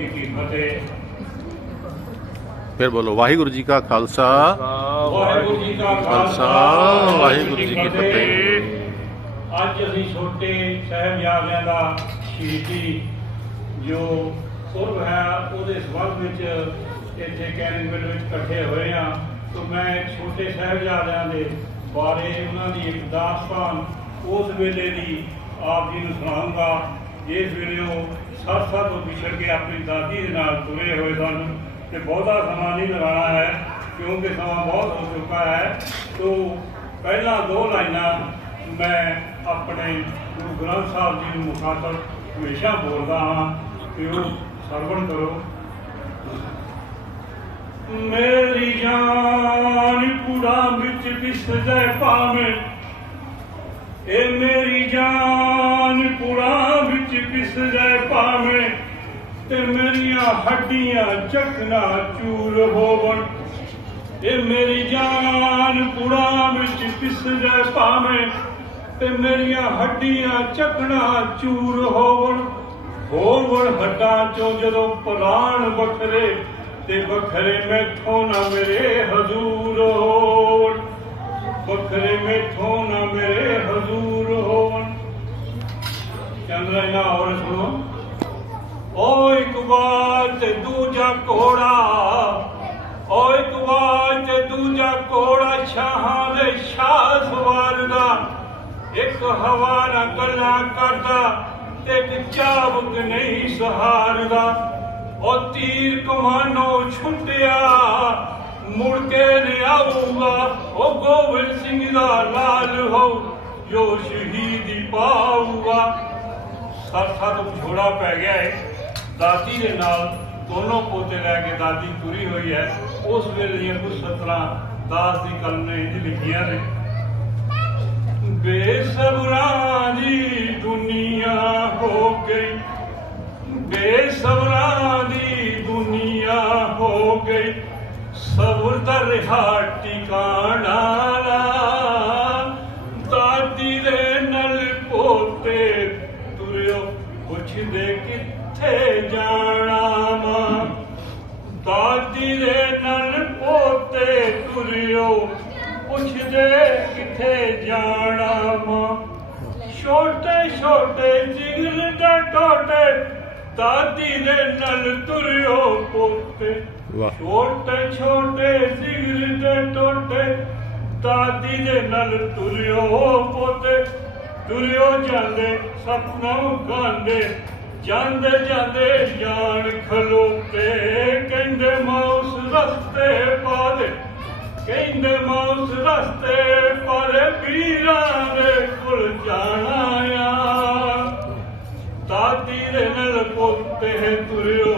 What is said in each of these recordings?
ਜੀ ਕੀ ਫਤਿਹ ਫਿਰ ਬੋਲੋ ਵਾਹਿਗੁਰੂ ਜੀ ਕਾ ਖਾਲਸਾ। ਵਾਹਿਗੁਰੂ ਜੀ ਕਾ ਖਾਲਸਾ, ਵਾਹਿਗੁਰੂ ਜੀ ਕੀ ਫਤਿਹ। ਅੱਜ ਅਸੀਂ ਛੋਟੇ ਸਾਹਿਬਜ਼ਾਦਿਆਂ ਦਾ ਸ਼ਹੀਦੀ ਜੋ ਪੁਰਬ ਹੈ ਉਹਦੇ ਸੰਬੰਧ ਵਿੱਚ ਇੱਥੇ ਕੈਨਿੰਗਵਿਲ ਵਿੱਚ ਇਕੱਠੇ ਹੋਏ ਹਾਂ। ਤਾਂ ਮੈਂ ਛੋਟੇ ਸਾਹਿਬਜ਼ਾਦਿਆਂ ਦੇ ਬਾਰੇ ਉਹਨਾਂ ਦੀ ਇੱਕ ਦਾਸਤਾਨ ਉਸ ਵੇਲੇ ਦੀ ਆਪ ਜੀ ਨੂੰ ਸੁਣਾਉਂਗਾ। ਜਿਸ ਵੇਲੇ ਉਹ ਸੱਤ ਸਾਲ ਵਿਛੜ ਕੇ ਆਪਣੀ ਦਾਦੀ ਦੇ ਨਾਲ ਤੁਰੇ ਹੋਏ ਸਨ ਤੇ ਬਹੁਤਾ ਸਮਾਂ ਨਹੀਂ ਲਗਾਉਣਾ ਹੈ, ਕਿਉਂਕਿ ਸਮਾਂ ਬਹੁਤ ਹੋ ਚੁੱਕਾ ਹੈ। ਤੋਂ ਪਹਿਲਾਂ ਦੋ ਲਾਈਨਾਂ ਮੈਂ ਆਪਣੇ ਗੁਰੂ ਗ੍ਰੰਥ ਸਾਹਿਬ ਜੀ ਨੂੰ ਮੁਖਾਤਬ ਹਮੇਸ਼ਾ ਬੋਲਦਾ ਹਾਂ ਕਿ ਉਹ ਸਰਵਣ ਕਰੋ। ਮੇਰੀ ਜਾਨ ਕੁੜਾ ਵਿੱਚ ਵਿਸਜੈ ਪਾਵੇਂ ਇਹ ਮੇਰੀ ਜਾਨ ਕੁੜਾ ਵਿੱਚ ਵਿਸਜੈ ਪਾਵੇਂ ਤੇ ਮੇਰੀਆਂ ਹੱਡੀਆਂ ਚਕਨਾ ਚੂਰ ਹੋਵਣ। ਇਹ ਮੇਰੀ ਜਾਨ ਕੁੜਾ ਵਿੱਚ ਵਿਸਜੈ ਪਾਵੇਂ ਤੇ ਮੇਰੀਆਂ ਹੱਡੀਆਂ ਚਕਨਾ ਚੂਰ ਹੋਵਣ। ਹੋਵਣ ਹੱਡਾਂ ਚੋਂ ਜਦੋਂ ਪ੍ਰਾਣ ਵੱਖਰੇ ਤੇ ਵੱਖਰੇ ਮੈਥੋਂ ਨਾ ਮੇਰੇ ਹਜ਼ੂਰ ਹੋਣ। ਵੱਖਰੇ ਮੈਥੋਂ ਨਾ ਮੇਰੇ ਹਜ਼ੂਰ ਚੰਦਰਾ ਨਾ ਹੋਰ ਸੁਣੋ। ਓ ਇਕਬਾਲ ਤੇ ਦੂਜਾ ਘੋੜਾ ਓ ਇਕਬਾਲ ਤੇ ਦੂਜਾ ਘੋੜਾ, ਸ਼ਾਹਾਂ ਦੇ ਸ਼ਾਹ ਸਵਾਰਦਾ ਇੱਕ ਹਵਾ ਨਾ ਗੱਲਾਂ ਕਰਦਾ ਤੇ ਇੱਕ ਚਾਬਕ ਨਹੀਂ ਸਹਾਰਦਾ। ਓ ਤੀਰ ਕਮਾਨੋ ਛੁੱਟਿਆ, ਮੁੜ ਕੇ ਨ ਆਊਗਾ। ਓ ਗੋਬਿੰਦ ਸਿੰਘ ਦਾ ਲਾਲ ਹੋ, ਜੋ ਸ਼ਹੀਦੀ ਪਾਊਗਾ। ਸਰਸਾ ਤੋਂ ਝੋੜਾ ਪੈ ਗਿਆ ਹੈ ਦਾਦੀ ਦੇ ਨਾਲ ਦੋਨੋਂ ਪੋਤੇ ਲੈ ਕੇ ਦਾਦੀ ਤੁਰੀ ਹੋਈ ਹੈ ਉਸ ਵੇਲੇ ਦੀਆਂ ਕੁਝ ਸਤਰਾਂ ਦਾਸ ਦੀ ਕਲਮ ਨੇ ਇੰਜ ਲਿਖੀਆਂ ਨੇ। ਬੇਸਬਰਾਂ ਦੀ ਦੁਨੀਆ ਹੋ ਗਈ। ਬੇਸਬਰਾਂ ਦੀ ਦੁਨੀਆ ਹੋ ਗਈ। ਸਬਰ ਦਾ ਰਿਹਾ ਟਿਕਾਣਾ ਪੁੱਛਦੇ ਕਿੱਥੇ ਜਾਣਾ ਮਾਂ ਛੋਟੇ ਛੋਟੇ ਜਿਗਰ ਦੇ ਟੋਟੇ ਦਾਦੀ ਦੇ ਨਾਲ ਤੁਰਿਓ ਪੋਤੇ। ਛੋਟੇ ਛੋਟੇ ਜਿਗਰ ਦੇ ਟੋਟੇ ਦਾਦੀ ਦੇ ਨਾਲ ਤੁਰਿਓ ਪੋਤੇ। ਤੁਰਿਓ ਜਾਂਦੇ ਸਪਨਾ ਗਾਉਂਦੇ ਜਾਂਦੇ ਜਾਂਦੇ ਜਾਣ ਖਲੋਤੇ। ਕਹਿੰਦੇ ਮੌਸ ਰਸਤੇ ਪਾਦੇ ਕਹਿੰਦੇ ਮੌਸ ਰਸਤੇ ਪਰ ਪੀਰਾਂ ਦੇ ਕੋਲ ਜਾਣਾ ਆ। ਦਾਦੀ ਦੇ ਨਾਲ ਪੋਤੇ ਤੁਰਿਓ,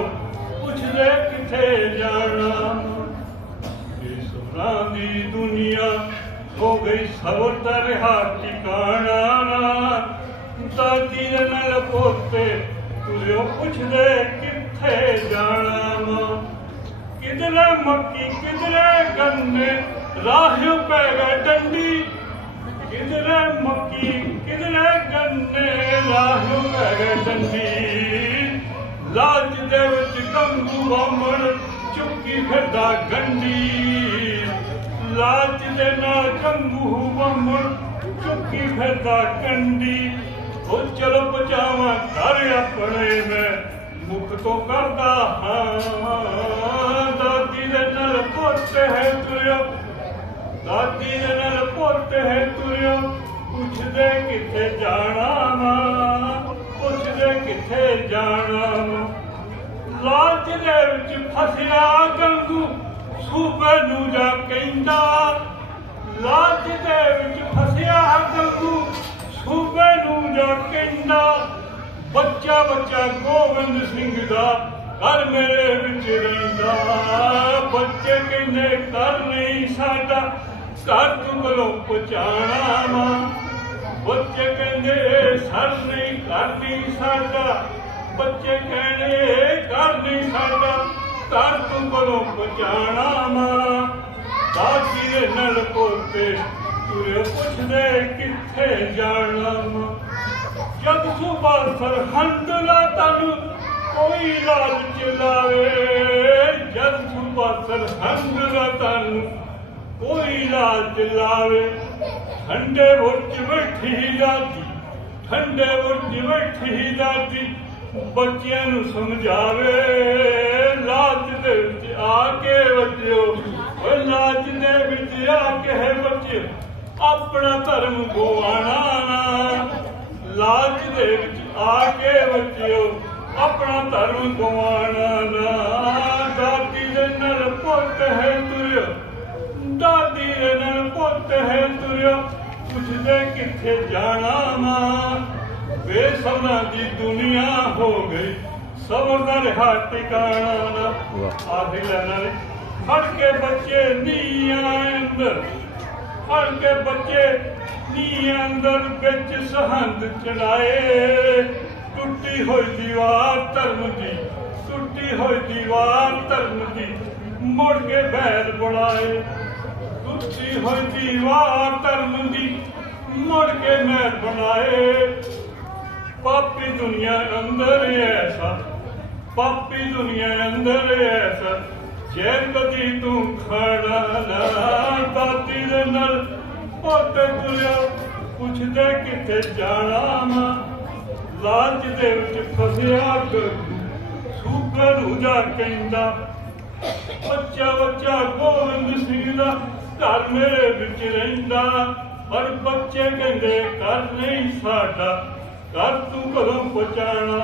ਪੁੱਛਦੇ ਕਿੱਥੇ ਜਾਣਾ? ਇਸ ਸਭਨਾਂ ਦੀ ਦੁਨੀਆ ਹੋ ਗਈ ਸਬਰ ਦਾ ਰਿਹਾ ਟਿਕਾਣਾ ਦਾਦੀ ਦੇ ਨਾਲ ਪੋਤੇ ਤੁਰਿਓ, ਪੁੱਛਦੇ ਕਿੱਥੇ ਜਾਣਾ ਮਾਂ ਕਿਧਰੇ ਮੱਕੀ, ਕਿਧਰੇ ਗੰਨੇ ਰਾਹ ਪੈ ਗਏ ਡੰਡੀ। ਕਿਧਰੇ ਮੱਕੀ, ਕਿਧਰੇ ਗੰਨੇ, ਰਾਹ ਪੈ ਗਏ ਡੰਡੀ। ਲਾਜ ਦੇ ਵਿੱਚ ਕੰਗੂ ਅਮਰ ਚੁੱਕੀ ਫਿਰਦਾ ਗੰਡੀ। ਲਾਜ ਦੇ ਨਾਲ ਕੰਗੂ ਅਮਰ ਚੁੱਕੀ ਫਿਰਦਾ ਕੰਡੀ ਉਹ ਚਲੋ ਬਚਾਵਾਂ ਘਰ ਆਪਣੇ ਮੈਂ, ਮੁਖ ਤੋਂ ਕਰਦਾ ਹਾਂ। ਦਾਦੀ ਦੇ ਨਾਲ ਪੋਤੇ ਹੈ ਤੁਰਿਆ ਦਾਦੀ ਦੇ ਨਾਲ ਪੁੱਤ ਹੈ ਤੁਰਿਓ, ਪੁੱਛਦੇ ਕਿੱਥੇ ਜਾਣਾ ਵਾ? ਪੁੱਛਦੇ ਕਿੱਥੇ ਜਾਣਾ ਵਾ? ਲਾਲਚ ਦੇ ਵਿੱਚ ਫਸਿਆ ਗੰਗੂ, ਸੂਬੇ ਨੂੰ ਜਾ ਕਹਿੰਦਾ। ਲਾਲਚ ਦੇ ਵਿੱਚ ਫਸਿਆ ਗੰਗੂ, ਸੂਬੇ ਨੂੰ ਜਾ ਕਹਿੰਦਾ। ਬੱਚਾ ਬੱਚਾ ਗੋਬਿੰਦ ਸਿੰਘ ਦਾ ਘਰ ਮੇਰੇ ਵਿੱਚ ਰਹਿੰਦਾ। ਬੱਚੇ ਕਹਿੰਦੇ ਕਰ ਨਹੀਂ ਸਾਡਾ। ਘਰ ਕੋਲੋਂ ਪਹੁੰਚਾਣਾ ਮਾਂ ਬੱਚੇ ਕਹਿੰਦੇ, ਸਰ ਨਹੀਂ ਕਰ ਨਹੀਂ ਸਾਡਾ ਬੱਚੇ ਕਹਿੰਦੇ ਕਰ ਨਹੀਂ ਸਾਡਾ ਘਰ ਤੂੰ ਕੋਲੋਂ ਪਹੁੰਚਾਣਾ ਮਾਂ ਦਾਦੀ ਦੇ ਨਾਲ ਪੋਤੇ ਤੁਰੇ ਪੁੱਛਦੇ, ਕਿੱਥੇ ਜਾਣਾ ਮਾਂ ਜਦ ਸੁਬਾ ਸਰਹੰਦ ਲਾ ਤਨ ਕੋਈ ਲਾਲਚ ਚਲਾਵੇ ਜਦ ਸਰਹੰਦ ਲਾ ਰਤਨ ਕੋਈ ਲਾਲਚ ਲਾਵੇ ਠੰਡੇ ਬੁਰਜ ਬੈਠੀ ਦਾਦੀ ਠੰਡੇ ਬੁਰਜ ਬੈਠੀ ਦਾਦੀ ਬੱਚਿਆਂ ਨੂੰ ਸਮਝਾਵੇ। ਲਾਲਚ ਦੇ ਵਿੱਚ ਆ ਕੇ ਬੱਚਿਓ, ਓਏ ਲਾਲਚ ਦੇ ਵਿੱਚ ਆ ਕੇ ਬੱਚਿਓ, ਆਪਣਾ ਧਰਮ ਗਵਾਣਾ ਨਾ। ਲਾਲਚ ਦੇ ਵਿੱਚ ਆ ਕੇ ਬੱਚਿਓ, ਆਪਣਾ ਧਰਮ ਗਵਾਣਾ ਨਾ। ਦਾਦੀ ਦੇ ਨਾਲ ਪੁੱਤ ਹੈ ਤੁਰਿਓ ਦਾਦੀ ਨਾਲ ਪੁੱਤ ਹੈ ਤੁਰਿਓ ਪੁੱਛਦੇ ਕਿੱਥੇ ਜਾਣਾ ਮਾਂ ਬੇਸਬਰਾਂ ਦੀ ਦੁਨੀਆ ਹੋ ਗਈ ਸਬਰ ਦਾ ਰਿਹਾ ਟਿਕਾਣਾ ਨਾ। ਆਖੀ ਲੈਣਾ ਫੜ ਕੇ ਬੱਚੇ ਨੀਆਂ ਅੰਦਰ ਫੜ ਕੇ ਬੱਚੇ ਨੀ ਅੰਦਰ ਵਿੱਚ ਸਹੰਦ ਚੜਾਏ। ਟੁੱਟੀ ਹੋਈ ਦੀਵਾਰ ਧਰਮ ਦੀ ਟੁੱਟੀ ਹੋਈ ਦੀਵਾਰ ਧਰਮ ਦੀ ਮੁੜ ਕੇ ਬੈਰ ਬਣਾਏ ਟੁੱਟੀ ਹੋਈ ਦੀਵਾਰ ਧਰਮ ਦੀ ਮੁੜ ਕੇ ਮੈਂ ਬਣਾਏ। ਪਾਪੀ ਦੁਨੀਆ ਅੰਦਰ ਐਸਾ, ਪਾਪੀ ਦੁਨੀਆ ਅੰਦਰ ਐਸਾ ਜੇ ਕਦੀ ਤੂੰ ਖੜਾ ਨਾ ਦਾਤੀ ਦੇ ਨਾਲ ਪੋਤੇ ਤੁਰਿਆ, ਪੁੱਛਦੇ ਕਿੱਥੇ ਜਾਣਾ ਮੈਂ ਲਾਲਚ ਦੇ ਵਿੱਚ ਫਸਿਆ ਕਰ ਸੂਕਰ ਹੁਜਾ ਕਹਿੰਦਾ ਬੱਚਾ ਬੱਚਾ ਗੋਬਿੰਦ ਸਿੰਘ ਦਾ ਘਰ ਮੇਰੇ ਵਿੱਚ ਰਹਿੰਦਾ, ਪਰ ਬੱਚੇ ਕਹਿੰਦੇ, ਘਰ ਨਹੀਂ ਸਾਡਾ, ਘਰ ਤੂੰ ਕਦੋਂ ਪਹੁੰਚਾਣਾ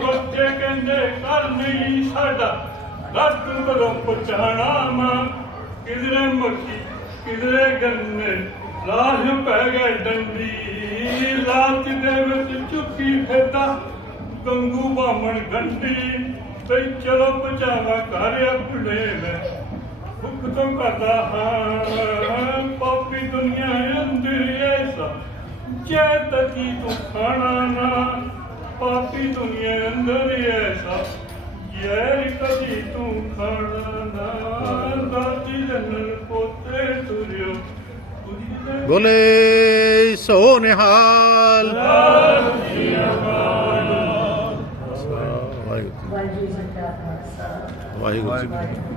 ਬੱਚੇ ਕਹਿੰਦੇ, ਘਰ ਨਹੀਂ ਸਾਡਾ, ਘਰ ਤੂੰ ਕਦੋਂ ਪਹੁੰਚਾਣਾ ਮਾਂ ਕਿਧਰੇ ਮੱਕੀ ਕਿਧਰੇ ਗੰਨੇ ਲਾਹ ਪੈ ਗਿਆ ਡੰਡੀ ਲਾਲਚ ਦੇ ਵਿੱਚ ਚੁੱਕੀ ਫਿਰਦਾ ਗੰਗੂ ਬਾਮਣ ਗੰਢੀ ਬਈ ਚਲੋ ਪਹੁੰਚਾਵਾ ਘਰ ਆਪਣੇ ਮੈਂ। ਭੁੱਖ ਤੋਂ ਕਰਦਾ ਹਾਂ ਪਾਪੀ ਦੁਨੀਆ ਅੰਦਰ ਐਸਾ ਜੈ ਤਕੀ ਤੂੰ ਖਾਣਾ ਨਾ। ਪਾਪੀ ਦੁਨੀਆ ਅੰਦਰ ਐਸਾ ਜੈ ਕਦੀ ਤੂੰ ਖਾਣਾ ਨਾ। ਦਾਦੀ ਜਨਨ ਪੋਤੇ ਤੁਰਿਓ। ਤੁਰੀ ਬੋਲੇ ਸੋ ਨਿਹਾਲ। ਵਾਹਿਗੁਰੂ ਵਾਹਿਗੁਰੂ